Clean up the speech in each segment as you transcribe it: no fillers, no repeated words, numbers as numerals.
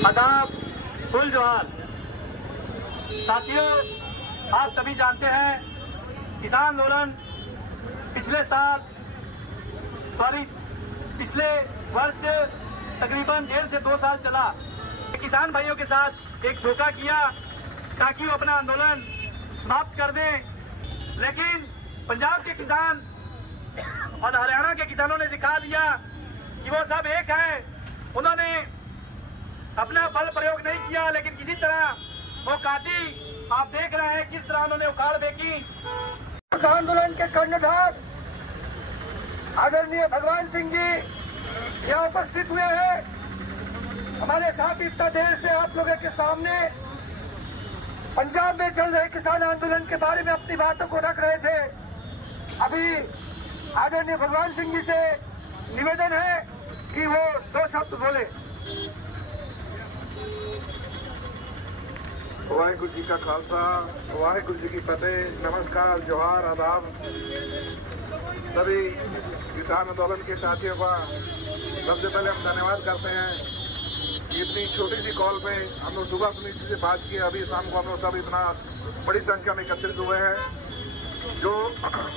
आदाब, फुल जोहार। साथियों, आप सभी जानते हैं किसान आंदोलन पिछले वर्ष तकरीबन 1.5 से 2 साल चला। किसान भाइयों के साथ एक धोखा किया ताकि वो अपना आंदोलन समाप्त कर दें, लेकिन पंजाब के किसान और हरियाणा के किसानों ने दिखा दिया कि वो सब एक है। उन्होंने अपना बल प्रयोग नहीं किया, लेकिन किसी तरह वो काटी आप देख रहे हैं किस तरह उन्होंने उखाड़ फेंकी। किसान आंदोलन के कर्णधार आदरणीय भगवान सिंह जी यहाँ उपस्थित हुए हैं। हमारे साथ इतना देर से आप लोगों के सामने पंजाब में चल रहे किसान आंदोलन के बारे में अपनी बातों को रख रहे थे। अभी आदरणीय भगवान सिंह जी से निवेदन है कि वो 2 शब्द बोले। वाहिगुरु जी का खालसा, वाहिगुरु जी की फतेह। नमस्कार, जोहार, आदाब सभी किसान आंदोलन के साथियों का। सबसे पहले हम धन्यवाद करते हैं इतनी छोटी सी कॉल पे हम लोग सुबह सुनीति से बात की। अभी शाम को हम लोग सब इतना बड़ी संख्या में एकत्रित हुए हैं। जो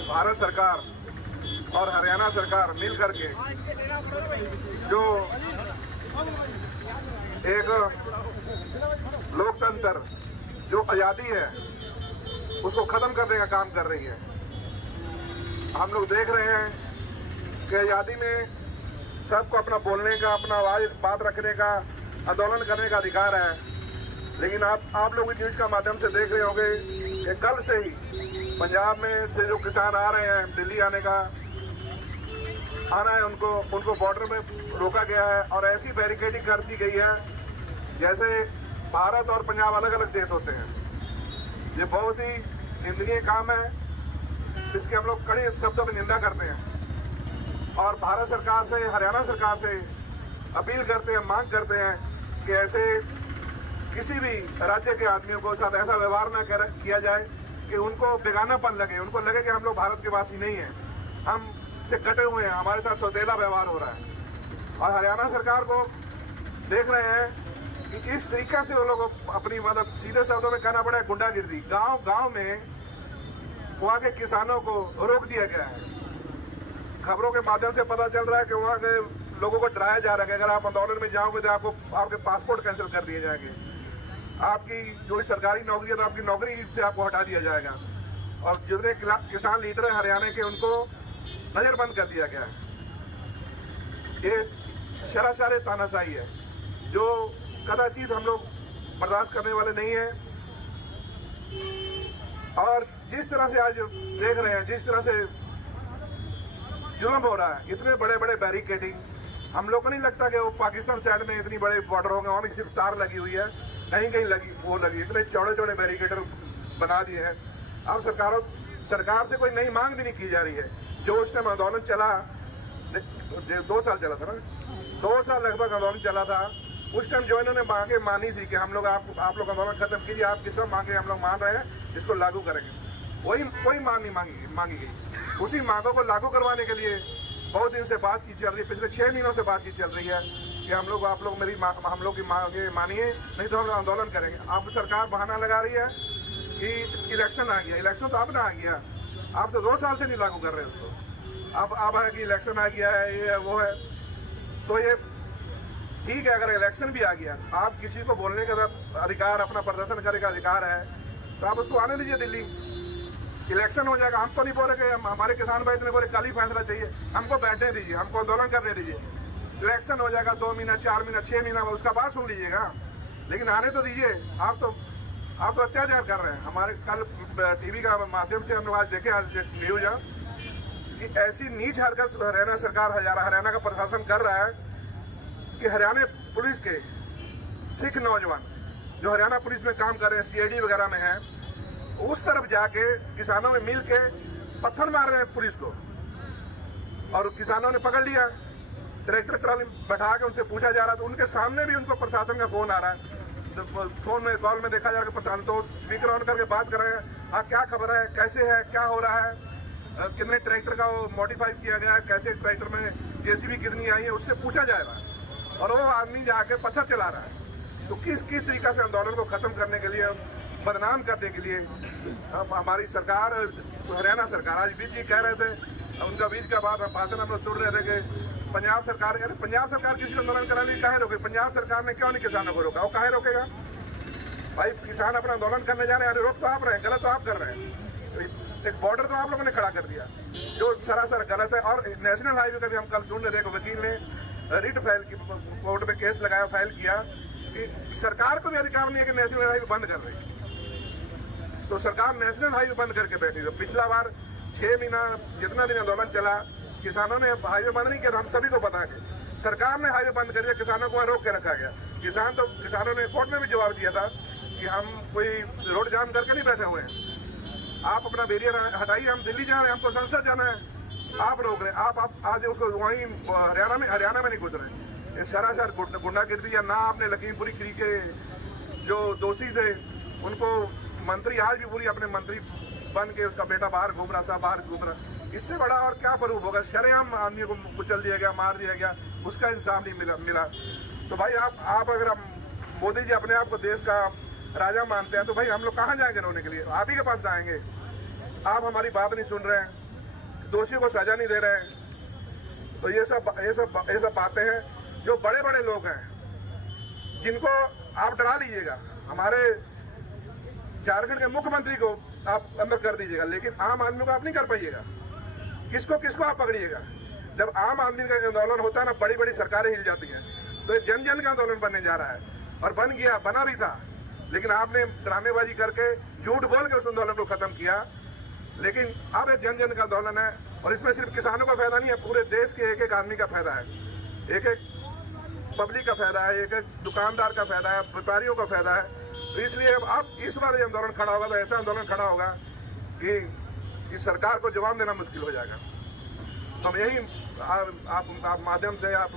भारत सरकार और हरियाणा सरकार मिल करके जो एक लोकतंत्र, जो आजादी है, उसको खत्म करने का काम कर रही है। हम लोग देख रहे हैं कि आजादी में सबको अपना बोलने का, अपना आवाज बात रखने का, आंदोलन करने का अधिकार है। लेकिन आप लोग न्यूज का माध्यम से देख रहे होंगे कि कल से ही पंजाब में से जो किसान आ रहे हैं, दिल्ली आना है, उनको बॉर्डर में रोका गया है और ऐसी बैरिकेडिंग कर दी गई है जैसे भारत और पंजाब अलग अलग देश होते हैं। ये बहुत ही निंदनीय काम है, जिसकी हम लोग कड़ी शब्दों में निंदा करते हैं और भारत सरकार से, हरियाणा सरकार से अपील करते हैं, मांग करते हैं कि ऐसे किसी भी राज्य के आदमियों को साथ ऐसा व्यवहार न किया जाए कि उनको बेगानापन लगे, उनको लगे कि हम लोग भारत के वासी नहीं हैं, हम से कटे हुए हैं, हमारे साथ सौतेला व्यवहार हो रहा है। और हरियाणा सरकार को देख रहे हैं कि इस तरीके से वो लोग अपनी, मतलब सीधे शब्दों में कहना पड़ा है, गुंडागिर्दी। गांव में वहां के किसानों को रोक दिया गया है। खबरों के माध्यम से पता चल रहा है कि वहां के लोगों को डराया जा रहा है कि अगर आप आंदोलन में जाओगे तो आपके पासपोर्ट कैंसिल कर दिए जाएंगे, आपकी जो सरकारी नौकरी है तो आपकी नौकरी से आपको हटा दिया जाएगा। और जितने किसान लीडर हैं हरियाणा के, उनको नजरबंद कर दिया गया है। ये शराशार तानाशाही है जो कदाचित हम लोग बर्दाश्त करने वाले नहीं हैं। और जिस तरह से आज देख रहे हैं, जिस तरह से जुल्म हो रहा है, इतने बड़े बड़े बैरिकेडिंग, हम लोग को नहीं लगता कि वो पाकिस्तान साइड में इतनी बड़े बॉर्डर होंगे, वहां सिर्फ तार लगी हुई है, कहीं कहीं लगी, इतने चौड़े चौड़े बैरिकेडर बना दिए हैं। अब सरकार से कोई नई मांग भी नहीं की जा रही है। जो उस टाइम आंदोलन चला, 2 साल चला था ना, 2 साल लगभग आंदोलन चला था। उस टाइम जो इन्होंने मांगे मानी थी कि हम लोग आप लोग आंदोलन खत्म कीजिए, आप किस मांगे हम लोग मान रहे हैं, इसको लागू करेंगे, वही कोई मांग नहीं मांगी गई। उसी मांगों को लागू करवाने के लिए बहुत दिन से बातचीत चल रही है, पिछले 6 महीनों से बातचीत चल रही है कि हम लोग हम लोग की मांगे मानिए, नहीं तो हम लोग आंदोलन करेंगे। अब सरकार बहाना लगा रही है कि इलेक्शन आ गया। इलेक्शन तो अब ना आ गया, आप तो 2 साल से नहीं लागू कर रहे उसको। अब है कि इलेक्शन आ गया है, ये है वो है। तो ये ठीक है, अगर इलेक्शन भी आ गया, आप किसी को बोलने का अधिकार, अपना प्रदर्शन करने का अधिकार है, तो आप उसको आने दीजिए दिल्ली। इलेक्शन हो जाएगा, हम तो नहीं बोले कि हमारे किसान भाई इतने बोले कल ही फैसला चाहिए, हमको बैठने दीजिए, हमको आंदोलन करने दीजिए। इलेक्शन हो जाएगा 2 महीना, 4 महीना, 6 महीना, उसका बाद सुन लीजिएगा, लेकिन आने तो दीजिए। आप तो अत्याचार कर रहे हैं। हमारे कल टीवी का माध्यम से हम लोग आज देखे, आज न्यूज है कि ऐसी नीच हरकत हरियाणा सरकार, हरियाणा का प्रशासन कर रहा है कि हरियाणा पुलिस के सिख नौजवान जो हरियाणा पुलिस में काम कर रहे हैं, CID वगैरह में हैं, उस तरफ जाके किसानों में मिल के पत्थर मार रहे हैं पुलिस को। और किसानों ने पकड़ लिया, ट्रैक्टर ट्राली बैठा के उनसे पूछा जा रहा था, उनके सामने भी उनको प्रशासन का फोन आ रहा है। तो फोन में, कॉल में देखा जा रहा है प्रशासन तो स्पीकर ऑन करके बात कर रहे हैं, हाँ क्या खबर है, कैसे है, क्या हो रहा है, कितने ट्रैक्टर का वो मॉडिफाई किया गया है, कैसे ट्रैक्टर में JCB कितनी आई है, उससे पूछा जाएगा। और वो आदमी जाके पत्थर चला रहा है। तो किस किस तरीका से आंदोलन को खत्म करने के लिए, बदनाम करने के लिए हमारी सरकार, हरियाणा सरकार, आज बीच जी कह रहे थे, उनका बीच का बात भाषण हम लोग सुन रहे थे कि पंजाब सरकार किसी को आंदोलन कराने के लिए काहे रोके? पंजाब सरकार ने क्यों नहीं किसानों को रोका? वो काहे रोकेगा भाई? किसान अपना आंदोलन करने जा रहे हैं, रोक तो आप रहे हैं, गलत तो आप कर रहे हैं। एक बॉर्डर तो आप लोगों ने खड़ा कर दिया जो सरासर गलत है। और नेशनल हाईवे का भी हम कल सुन रहे थे, वकील ने रिट फाइल की, कोर्ट में केस लगाया, फाइल किया कि सरकार को भी अधिकार नहीं है कि नेशनल हाईवे बंद कर रही, तो सरकार नेशनल हाईवे बंद करके बैठी। तो पिछला बार 6 महीना जितना दिन आंदोलन चला, किसानों ने हाईवे बंद नहीं किया, हम सभी को पता है। सरकार ने हाईवे बंद कर दिया, किसानों को वहां रोक के रखा गया। किसानों ने कोर्ट में भी जवाब दिया था कि हम कोई रोड जाम करके नहीं बैठे हुए हैं, आप अपना बैरियर हटाइए, हम दिल्ली जा रहे हैं, हमको संसद जाना है, आप रोक रहे हैं। आप आज उसको वहीं हरियाणा में नहीं गुजरे। सरासर गुंडागिर्दी। या ना आपने लखीमपुरी खीरी के जो दोषी थे उनको मंत्री, आज भी पूरी अपने मंत्री बन के उसका बेटा बाहर घूम रहा था, बाहर घूम रहा, इससे बड़ा और क्या प्रूफ होगा? शरेआम आदमी को कुचल दिया गया, मार दिया गया, उसका इंसाफ नहीं मिला। तो भाई आप अगर मोदी जी अपने आप को देश का राजा मानते हैं तो भाई हम लोग कहाँ जाएंगे रोने के लिए? आप ही के पास जाएंगे। आप हमारी बात नहीं सुन रहे हैं, दोषियों को सजा नहीं दे रहे हैं। तो ये सब बातें हैं जो बड़े बड़े लोग हैं जिनको आप डरा लीजिएगा। हमारे झारखंड के मुख्यमंत्री को आप अंदर कर दीजिएगा, लेकिन आम आदमी को आप नहीं कर पाइएगा। किसको आप पकड़िएगा? जब आम आदमी का आंदोलन होता है ना, बड़ी बड़ी सरकारें हिल जाती हैं। तो जन जन का आंदोलन बनने जा रहा है, और बना भी था, लेकिन आपने ड्रामेबाजी करके, झूठ बोल के उस आंदोलन को खत्म किया। लेकिन अब एक जन जन का आंदोलन है, और इसमें सिर्फ किसानों का फायदा नहीं है, पूरे देश के एक एक आदमी का फायदा है, एक एक पब्लिक का फायदा है, एक एक दुकानदार का फायदा है, व्यापारियों का फायदा है। तो इसलिए अब इस बार ये आंदोलन खड़ा होगा तो ऐसा आंदोलन खड़ा होगा कि सरकार को जवाब देना मुश्किल हो जाएगा। तो हम यही आप माध्यम से, आप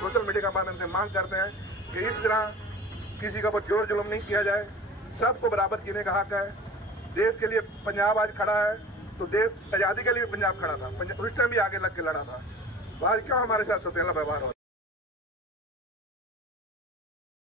सोशल मीडिया के माध्यम से मांग करते हैं कि इस तरह किसी का ऊपर जोर जुल्म नहीं किया जाए, सबको बराबर जीने का हक है। देश के लिए पंजाब आज खड़ा है, तो देश आज़ादी के लिए पंजाब खड़ा था, उस टाइम भी आगे लग के लड़ा था। तो आज क्यों हमारे साथ सौतेला व्यवहार हो रहा है?